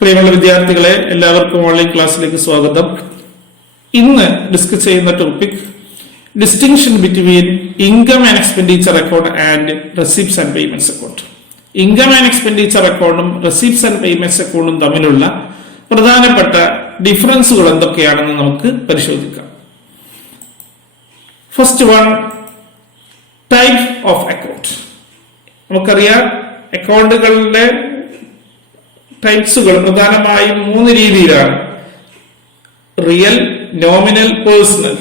പ്രിയമുള്ള വിദ്യാർത്ഥികളെ, എല്ലാവർക്കും ഓൺലൈൻ ക്ലാസ്സിലേക്ക് സ്വാഗതം. ഇന്ന് ഡിസ്കസ് ചെയ്യുന്ന topic distinction between income and expenditure account and receipts and payments account. Income and expenditure അക്കൗണ്ടും റെസിപ്റ്റ്സ് ആൻഡ് പേയ്മെന്റ്സ് അക്കൗണ്ടും തമ്മിലുള്ള പ്രധാനപ്പെട്ട ഡിഫറൻസുകൾ എന്തൊക്കെയാണെന്ന് നമുക്ക് പരിശോധിക്കാം. First one, type of account. നമുക്കറിയാം, അക്കൗണ്ടുകളുടെ ടൈപ്സുകൾ പ്രധാനമായും 3 രീതിയിലാണ്: റിയൽ, നോമിനൽ, പേഴ്സണൽ.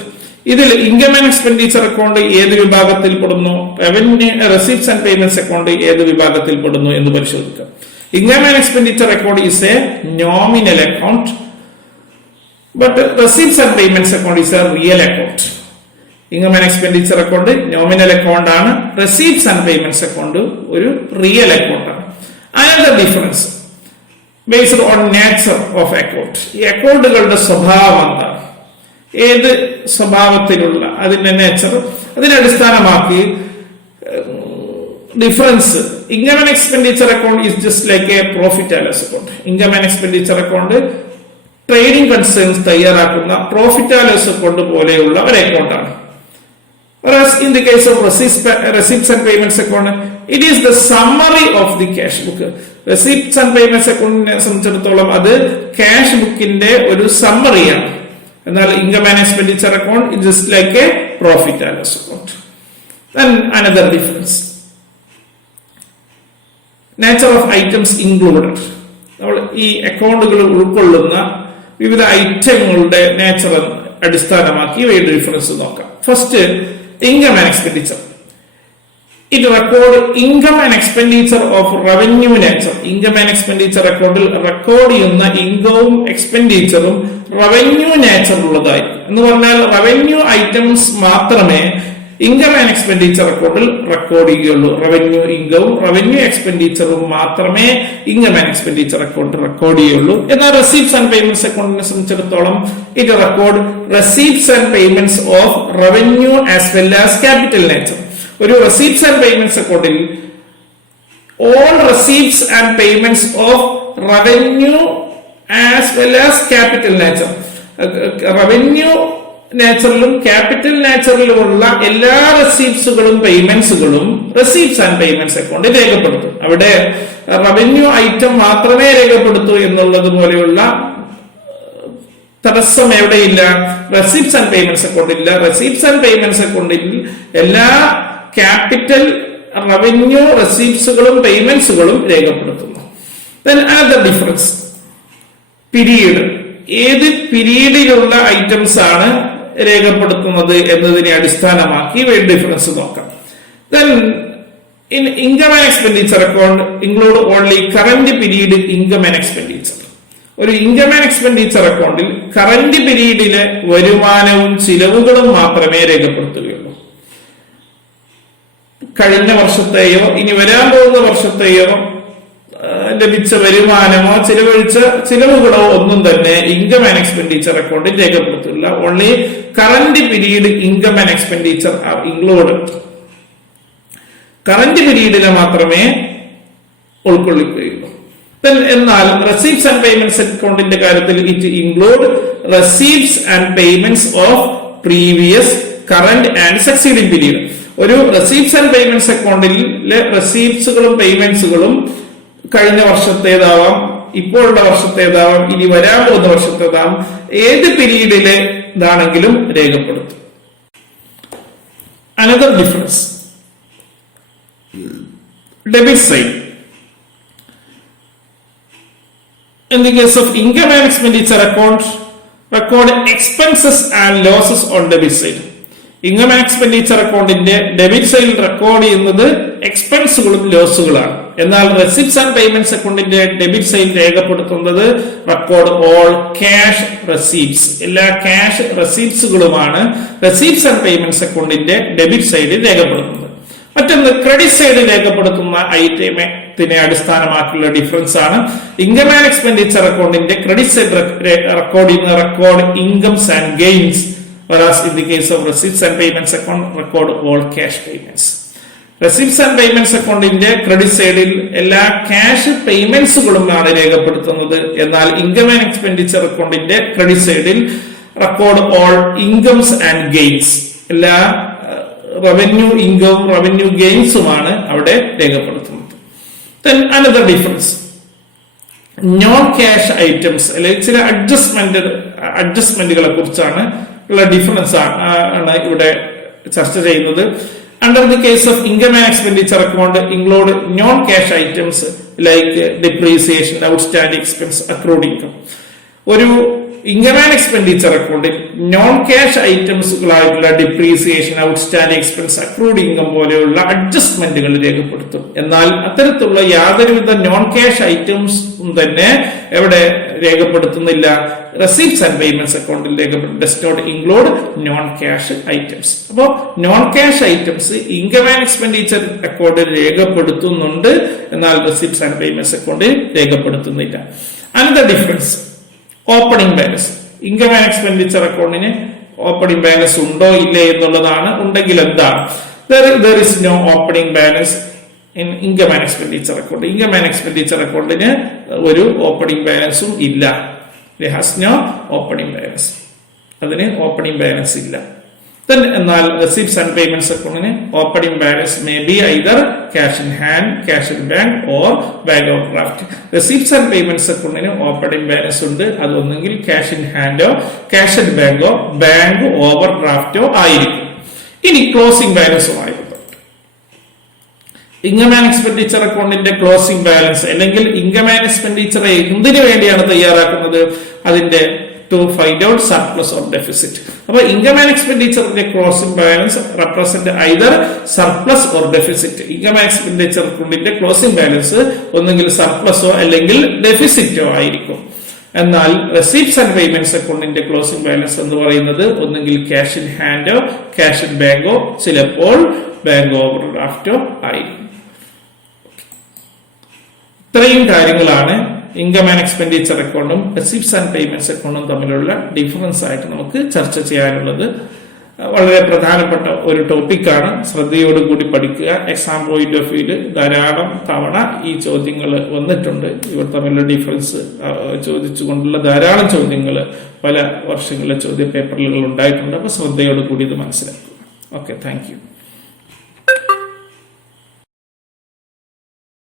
ഇതിൽ ഇൻകം ആൻഡ് എക്സ്പെൻഡിച്ചർ അക്കൗണ്ട് ഏത് വിഭാഗത്തിൽ പെടുന്നു, റെസിപ്റ്റ്സ് ആൻഡ് പേയ്മെന്റ്സ് അക്കൗണ്ട് ഏത് വിഭാഗത്തിൽ പെടുന്നു എന്ന് പരിശോധിക്കാം. Income and expenditure account is A nominal account, but receipts and payments account is A real account. Income and expenditure account nominal account ആണ്, receipts and payments account ഒരു real account ആണ്. Another difference based on nature of account. ഈ അക്കൗണ്ടുകളുടെ സ്വഭാവം എന്താണ്, ഏത് സ്വഭാവത്തിലുള്ള അതിന്റെ nature, അതിനെ അടിസ്ഥാനമാക്കി difference. Income and expenditure account is just like a profit and loss account. Income and expenditure account trading concerns തയ്യാറാക്കുന്ന പ്രോഫിറ്റ് ആൻഡ് ലോസ് അക്കൗണ്ട് പോലെയുള്ള ഒരു അക്കൗണ്ടാണ്. Whereas in the case of receipts and payments account, it is the summary of the cash book. Receipts and payments account സംബന്ധിച്ചിടത്തോളം അത് cash ബുക്കിന്റെ ഒരു സമ്മറിയാണ്. എന്നാൽ income and expenditure account is just like a profit and loss account. Then another difference, nature of items included. നമ്മൾ ഈ അക്കൗണ്ടുകൾ ഉൾക്കൊള്ളുന്ന വിവിധ ഐറ്റങ്ങളുടെ നേച്ചർ അടിസ്ഥാനമാക്കി ഇവയുടെ ഡിഫറൻസ് നോക്കാം. First, income and expenditure. It record income and expenditure of revenue nature. Income and expenditure അക്കൗണ്ടിൽ record ചെയ്യുന്ന ഇൻകവും എക്സ്പെൻഡിച്ചറും റവന്യൂ നേച്ചർ ഉള്ളതായിരിക്കും. എന്ന് പറഞ്ഞാൽ റവന്യൂ ഐറ്റംസ് മാത്രമേ ഇൻകം ആൻഡ് എക്സ്പെൻഡിച്ചർ അക്കൗണ്ടിൽ റെക്കോർഡ് ചെയ്യുകയുള്ളൂ. റവന്യൂ ഇൻകവും റവന്യൂ എക്സ്പെൻഡിച്ചറും മാത്രമേ ഇൻകം ആൻഡ് എക്സ്പെൻഡിച്ചർ അക്കൗണ്ടിൽ റെക്കോർഡ് ചെയ്യുള്ളൂ. എന്നാൽ റെസീപ്റ്റ്സ് ആൻഡ് പേയ്മെന്റ്സ് അക്കൗണ്ടിനെ സംബന്ധിച്ചിടത്തോളം it record receipts and payments of revenue as well as capital nature. ഒരു റെസീപ്റ്റ്സ് ആൻഡ് പേയ്മെന്റ്സ് അക്കൗണ്ടിൽ all receipts and payments of revenue as well as capital nature, revenue നേച്ചറിലും capital നേച്ചറിലുമുള്ള എല്ലാ റെസീപ്റ്റ്സുകളും പേയ്മെന്റ്സുകളും receipts and payments അക്കൗണ്ടിൽ രേഖപ്പെടുത്തും. അവിടെ revenue item മാത്രമേ രേഖപ്പെടുത്തൂ എന്നുള്ളത് പോലെയുള്ള തടസ്സം എവിടെയില്ല, റെസീപ്റ്റ്സ് ആൻഡ് പേയ്മെന്റ്സ് അക്കൗണ്ടില്ല. റെസീപ്റ്റ്സ് ആൻഡ് പേയ്മെന്റ്സ് അക്കൗണ്ടിൽ എല്ലാ ക്യാപിറ്റൽ, റവന്യൂ, റെസീപ്റ്റ്സുകളും പേയ്മെന്റ്സുകളും രേഖപ്പെടുത്തുന്നു. Then another difference, period. ഏത് പീരീഡിലുള്ള ഐറ്റംസ് ആണ് രേഖപ്പെടുത്തുന്നത് എന്നതിനെ അടിസ്ഥാനമാക്കി ഡിഫറൻസ് നോക്കാം. Then in income and expenditure account include only current period income and expenditure. ഒരു ഇൻകം ആൻഡ് എക്സ്പെൻഡിച്ചർ അക്കൗണ്ടിൽ കറന്റ് പീരീഡിലെ വരുമാനവും ചിലവുകളും മാത്രമേ രേഖപ്പെടുത്തുകയുള്ളൂ. കഴിഞ്ഞ വർഷത്തെയോ ഇനി വരാൻ പോകുന്ന വർഷത്തെയോ ലഭിച്ച വരുമാനമോ ചിലവഴിച്ച ചിലവുകളോ ഒന്നും തന്നെ ഇൻകം ആൻഡ് എക്സ്പെൻഡിച്ചർ അക്കൗണ്ടിൽ രേഖപ്പെടുത്തില്ല. Only current period income and expenditure are included. Current പീരീഡിനെ മാത്രമേ ഉൾക്കൊള്ളിക്കുകയുള്ളൂ. എന്നാൽ റെസീപ്റ്റ്സ് ആൻഡ് പേയ്മെന്റ്സ് അക്കൗണ്ടിന്റെ കാര്യത്തിൽ it include receipts and payments of previous, current and succeeding period. ഒരു റെസീപ്റ്റ്സ് ആൻഡ് പേയ്മെന്റ്സ് അക്കൗണ്ടിലെ റെസീപ്റ്റ്സുകളും പേയ്മെന്റ്സുകളും കഴിഞ്ഞ വർഷത്തേതാവാം, ഇപ്പോഴുള്ള വർഷത്തേതാവാം, ഇനി വരാൻ പോകുന്ന വർഷത്തേതാവാം, ഏത് പീരീഡിലെ ഇതാണെങ്കിലും രേഖപ്പെടുത്തും. Another difference, debit side. In the case of income and expenditure account, record expenses and losses on debit side. Income and expenditure അക്കൗണ്ടിന്റെ ഡെബിറ്റ് സൈഡിൽ റെക്കോർഡ് ചെയ്യുന്നത് എക്സ്പെൻസുകളും ലോസുകളാണ്. എന്നാൽ റെസിപ്റ്റ്സ് ആൻഡ് പേയ്മെന്റ്സ് അക്കൗണ്ടിന്റെ ഡെബിറ്റ് സൈഡിൽ രേഖപ്പെടുത്തുന്നത് റെക്കോർഡ് ഓൾ ക്യാഷ് റെസീപ്റ്റ്സ്. എല്ലാ cash റെസീപ്റ്റ്സുകളുമാണ് receipts and payments അക്കൗണ്ടിന്റെ debit സൈഡിൽ രേഖപ്പെടുത്തുന്നത്. മറ്റൊന്ന്, ക്രെഡിറ്റ് സൈഡിൽ രേഖപ്പെടുത്തുന്ന ഐറ്റത്തിനെ അടിസ്ഥാനമാക്കിയുള്ള ഡിഫറൻസ് ആണ്. ഇൻകം ആൻഡ് എക്സ്പെൻഡിച്ചർ അക്കൗണ്ടിന്റെ ക്രെഡിറ്റ് സൈഡ് റെക്കോർഡ് ചെയ്യുന്ന record incomes and gains, whereas in the case of receipts and payments account record all cash payments. Receipts and payments അക്കൗണ്ടിന്റെ ക്രെഡിറ്റ് സൈഡിൽ എല്ലാ ക്യാഷ് പേയ്മെന്റ്സുകളുമാണ് രേഖപ്പെടുത്തുന്നത്. എന്നാൽ ഇൻകം ആൻഡ് എക്സ്പെൻഡിച്ചർ അക്കൗണ്ടിന്റെ credit സൈഡിൽ record all incomes and gains, എല്ലാ revenue ഇൻകവും revenue ഗെയിൻസുമാണ് അവിടെ രേഖപ്പെടുത്തുന്നത്. Then another difference, non cash items അല്ലെങ്കിൽ ചില അഡ്ജസ്റ്റ്മെന്റുകളെ കുറിച്ചാണ് ഉള്ള ഡിഫറൻസ് ആണ് ഇവിടെ ചർച്ച ചെയ്യുന്നത്. Under the case of income and expenditure account include non-cash items like depreciation, outstanding expense, accrued income. ഒരു ഇൻകം ആൻഡ് എക്സ്പെൻഡിച്ചർ അക്കൗണ്ടിൽ നോൺ ക്യാഷ് ഐറ്റംസുകളായിട്ടുള്ള depreciation, outstanding expense, accrued income പോലെയുള്ള അഡ്ജസ്റ്റ്മെന്റുകൾ രേഖപ്പെടുത്തും. എന്നാൽ അത്തരത്തിലുള്ള യാതൊരുവിധ നോൺ ക്യാഷ് ഐറ്റംസും തന്നെ എവിടെ രേഖപ്പെടുത്തുന്നില്ല? റെസിപ്റ്റ്സ് ആൻഡ് പേയ്മെന്റ്സ് അക്കൗണ്ടിൽ does not include non cash items. അപ്പോൾ non cash items income and expenditure അക്കൗണ്ടിൽ രേഖപ്പെടുത്തുന്നുണ്ട്, എന്നാൽ റെസിപ്റ്റ്സ് ആൻഡ് പേയ്മെന്റ്സ് അക്കൗണ്ടിൽ രേഖപ്പെടുത്തുന്നില്ല. Another difference, opening balance. Income and expenditure അക്കൗണ്ടിന് ഓപ്പണിംഗ് ബാലൻസ് ഉണ്ടോ ഇല്ലേ എന്നുള്ളതാണ്. ഉണ്ടെങ്കിൽ എന്താണ്? there is no opening balance in income and expenditure account. Income and expenditure അക്കൗണ്ടിന് ഒരു ഓപ്പണിംഗ് ബാലൻസും ഇല്ല. It has no opening balance. അതിന് ഓപ്പണിംഗ് ബാലൻസ് ഇല്ല. Then എന്നാൽ receipts and payments അക്കൗണ്ടിന് opening balance may be either cash in hand, cash in bank or bank overdraft. Receipts and payments അക്കൗണ്ടിന് opening balance ഉണ്ട്. അതൊന്നെങ്കിൽ cash in ഹാൻഡോ, cash in ബാങ്കോ, bank ഓവർ ഡ്രാഫ്റ്റോ ആയിരിക്കും. ഇനി ക്ലോസിംഗ് ബാലൻസുമായി ഇൻകം ആൻഡ് എക്സ്പെൻഡിച്ചർ അക്കൗണ്ടിന്റെ ക്ലോസിംഗ് ബാലൻസ് അല്ലെങ്കിൽ ഇൻകം ആൻഡ് എക്സ്പെൻഡിച്ചർ എന്തിനു വേണ്ടിയാണ് തയ്യാറാക്കുന്നത്? അതിന്റെ to find out surplus or deficit. അപ്പോൾ ഇൻകം ആൻഡ് എക്സ്പെൻഡിച്ചറിന്റെ closing balance represent either surplus or deficit. Income and expenditure അക്കൗണ്ടിന്റെ ക്ലോസിംഗ് ബാലൻസ് ഒന്നുകിൽ സർപ്ലസോ അല്ലെങ്കിൽ ഡെഫിസിറ്റോ ആയിരിക്കും. എന്നാൽ റെസിപ്റ്റ്സ് ആൻഡ് പേയ്മെന്റ്സ് അക്കൗണ്ടിന്റെ ക്ലോസിംഗ് ബാലൻസ് എന്ന് പറയുന്നത് ഒന്നുകിൽ ക്യാഷ് ഇൻ ഹാൻഡോ, ക്യാഷ് ഇൻ ബാങ്കോ, ചിലപ്പോൾ ബാങ്ക് ഓവർ ഡ്രാഫ്റ്റോ ആയിരിക്കും. ഇത്രയും കാര്യങ്ങളാണ് ഇൻകം ആൻഡ് എക്സ്പെൻഡിച്ചർ അക്കൗണ്ടും റെസിപ്റ്റ്സ് ആൻഡ് പേയ്മെന്റ്സ് അക്കൗണ്ടും തമ്മിലുള്ള ഡിഫറൻസ് ആയിട്ട് നമുക്ക് ചർച്ച ചെയ്യാനുള്ളത്. വളരെ പ്രധാനപ്പെട്ട ഒരു ടോപ്പിക്കാണ്. ശ്രദ്ധയോടുകൂടി പഠിക്കുക. എക്സാം പോയിന്റ് ഓഫ് വ്യൂല് ധാരാളം തവണ ഈ ചോദ്യങ്ങൾ വന്നിട്ടുണ്ട്. ഇവർ തമ്മിലുള്ള ഡിഫറൻസ് ചോദിച്ചുകൊണ്ടുള്ള ധാരാളം ചോദ്യങ്ങൾ പല വർഷങ്ങളിലെ ചോദ്യ പേപ്പറുകൾ ഉണ്ടായിട്ടുണ്ട്. അപ്പൊ ശ്രദ്ധയോടുകൂടി ഇത് മനസ്സിലാക്കുക. Okay, thank you.